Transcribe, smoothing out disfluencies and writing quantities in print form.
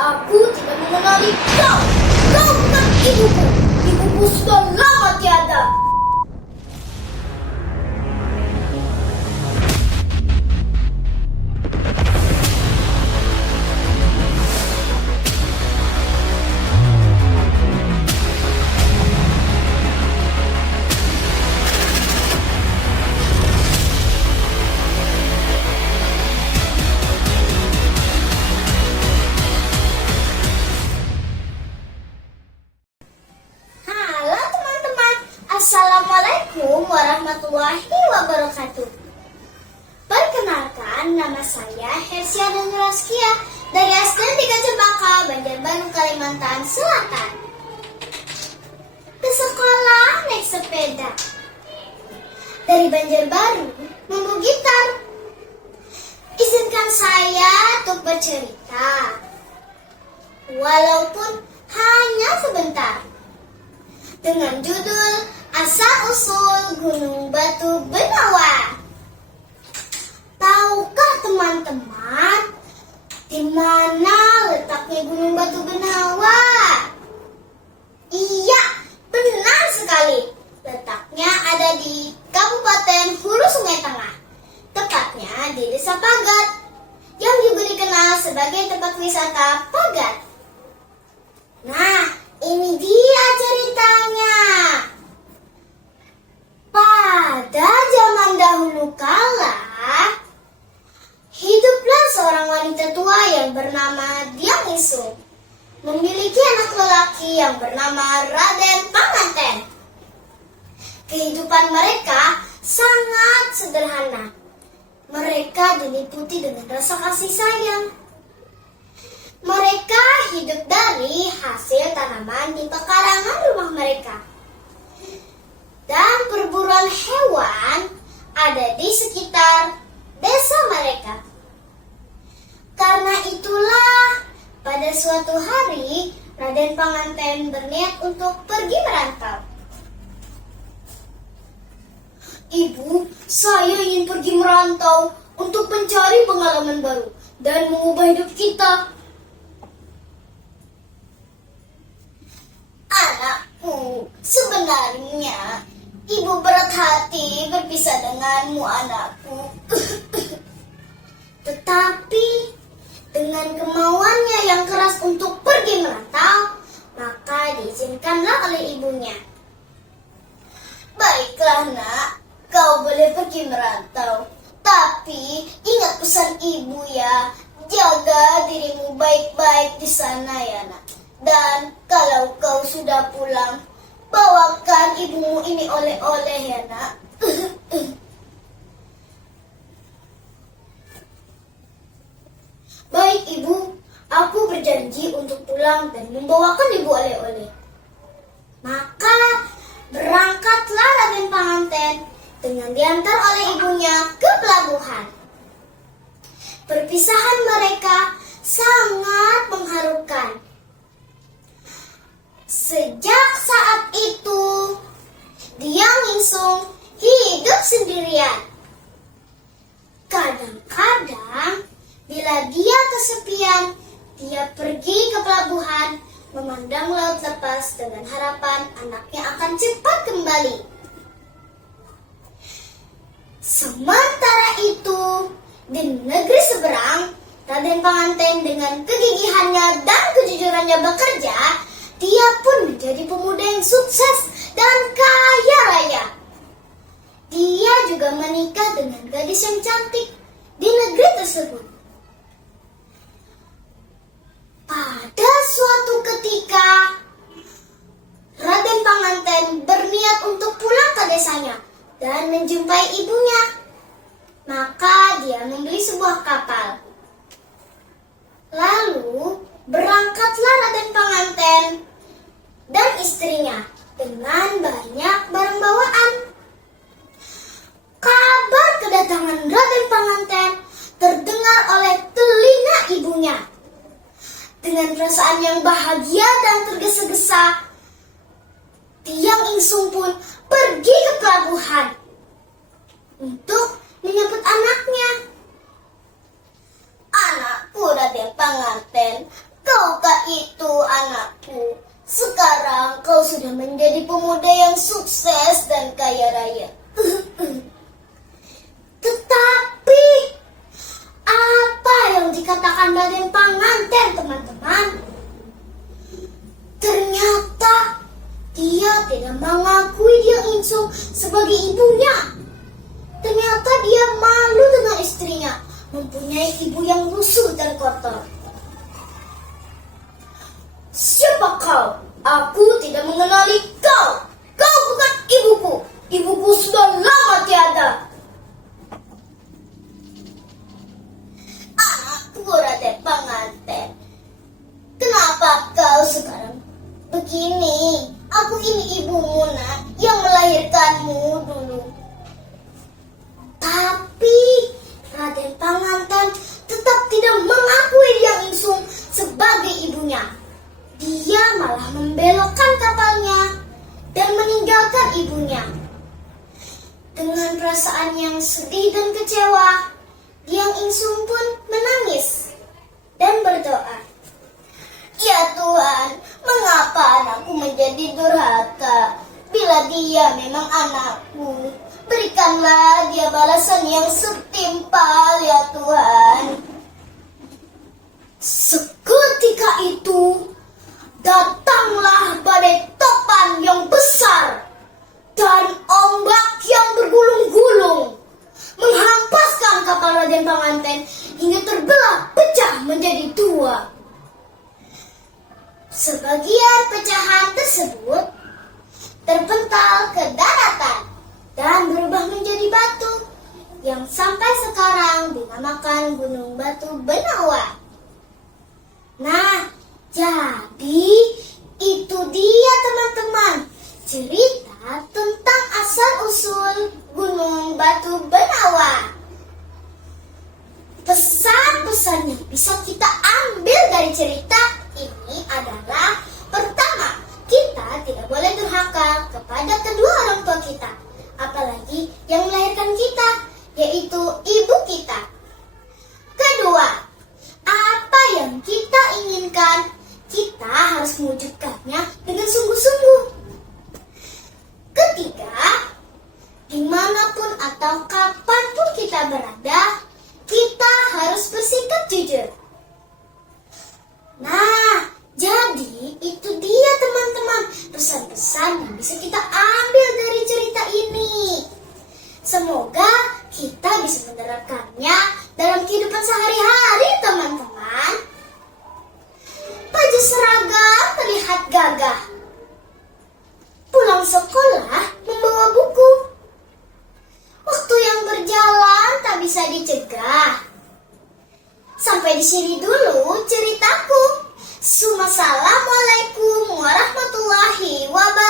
Aku tidak mengenali kau. Kau bukan ibuku. Ibuku sudah lama tiada. Halo teman-teman, Assalamualaikum warahmatullahi wabarakatuh. Perkenalkan, nama saya Hersia Nuraskia dari SD 3 Cempaka, Banjarbaru, Kalimantan Selatan. Ke sekolah naik sepeda. Dari Banjarbaru membawa gitar. Izinkan saya untuk bercerita, walaupun hanya sebentar. Dengan judul Asal-usul Gunung Batu Benawa. Tahukah teman-teman di mana letaknya Gunung Batu Benawa? Iya, benar sekali. Letaknya ada di Kabupaten Hulu Sungai Tengah. Tepatnya di Desa Pagat, yang juga dikenal sebagai tempat wisata Pagat. Nah, ini dia ceritanya. Pada zaman dahulu kala, hiduplah seorang wanita tua yang bernama Diang Isung, memiliki anak lelaki yang bernama Raden Panganten. Kehidupan mereka sangat sederhana. Mereka diliputi dengan rasa kasih sayang. Mereka hidup dari hasil tanaman di pekarangan rumah mereka. Dan perburuan hewan ada di sekitar desa mereka. Karena itulah, pada suatu hari Raden Panganten berniat untuk pergi merantau. Ibu, saya ingin pergi merantau untuk mencari pengalaman baru dan mengubah hidup kita. Anakku, sebenarnya ibu berat hati berpisah denganmu, anakku. Tetapi dengan kemauannya yang keras untuk pergi merantau, maka diizinkanlah oleh ibunya. Baiklah nak, kau boleh pergi merantau. Tapi ingat pesan ibu ya, jaga dirimu baik-baik di sana ya nak. Dan kalau kau sudah pulang, bawakan ibumu ini oleh-oleh ya nak. Baik ibu, aku berjanji untuk pulang dan membawakan ibu oleh-oleh. Maka berangkatlah Raden Panganten dengan diantar oleh ibunya ke pelabuhan. Perpisahan mereka sangat mengharukan. Sejak saat itu, Diang Isung hidup sendirian. Kadang-kadang, bila dia kesepian, dia pergi ke pelabuhan, memandang laut lepas dengan harapan anaknya akan cepat kembali. Sementara itu, di negeri seberang, Raden Panganten dengan kegigihannya dan kejujurannya bekerja, dia pun menjadi pemuda yang sukses dan kaya raya. Dia juga menikah dengan gadis yang cantik di negeri tersebut. Pada suatu ketika, Raden Panganten berniat untuk pulang ke desanya dan menjumpai ibunya. Maka dia membeli sebuah kapal. Lalu berangkatlah Raden Panganten dan istrinya dengan banyak barang bawaan. Kabar kedatangan Raden Panganten terdengar oleh telinga ibunya. Dengan perasaan yang bahagia dan tergesa-gesa, Diang Isung pun pergi ke pelabuhan untuk menyambut anaknya. Anakku Raden Panganten, kau pernikahan Raden Panganten, teman-teman. Ternyata dia tidak mengakui dia Insung sebagai ibunya. Ternyata dia malu dengan istrinya, mempunyai ibu yang lusuh dan kotor. Siapa kau? Aku tidak mengenali kau. Kau bukan ibuku. Ibuku sudah lama tiada. Anakku Raden Panganten, kenapa kau sekarang begini? Aku ini ibumu, nak, yang melahirkanmu dulu. Tapi Raden Panganten tetap tidak mengakui Hyang Insung sebagai ibunya. Dia malah membelokkan kapalnya dan meninggalkan ibunya. Dengan perasaan yang sedih dan kecewa, Hyang Insung pun menangis dan berdoa, "Ya Tuhan, mengapa anakku menjadi durhaka? Bila dia memang anakku, berikanlah dia balasan yang setimpal, ya Tuhan." Seketika itu, datanglah badai topan yang besar dan ombak yang bergulung-gulung, menghampaskan kapal Raden Panganten hingga terbelah pecah menjadi dua. Sebagian pecahan tersebut terpental ke daratan dan berubah menjadi batu yang sampai sekarang dinamakan Gunung Batu Benawa. Nah, jadi itu dia teman-teman, cerita tentang asal-usul Gunung Batu Benawa. Pesan-pesan yang bisa kita ambil dari cerita ini adalah: pertama, kita tidak boleh durhaka kepada kedua orang tua kita, apalagi yang melahirkan kita, yaitu ibu kita. Kedua, apa yang kita inginkan, kita harus mewujudkannya dengan sungguh-sungguh. Ketiga, dimanapun atau kapanpun kita berada, kita harus bersikap jujur. Nah, jadi itu dia teman-teman, pesan-pesan yang bisa kita ambil dari cerita ini. Semoga kita bisa menerapkannya dalam kehidupan sehari-hari teman-teman. Baju seragam terlihat gagah. Pulang sekolah membawa buku. Waktu yang berjalan tak bisa dicegah. Sampai di sini dulu ceritaku. Assalamualaikum warahmatullahi wabarakatuh.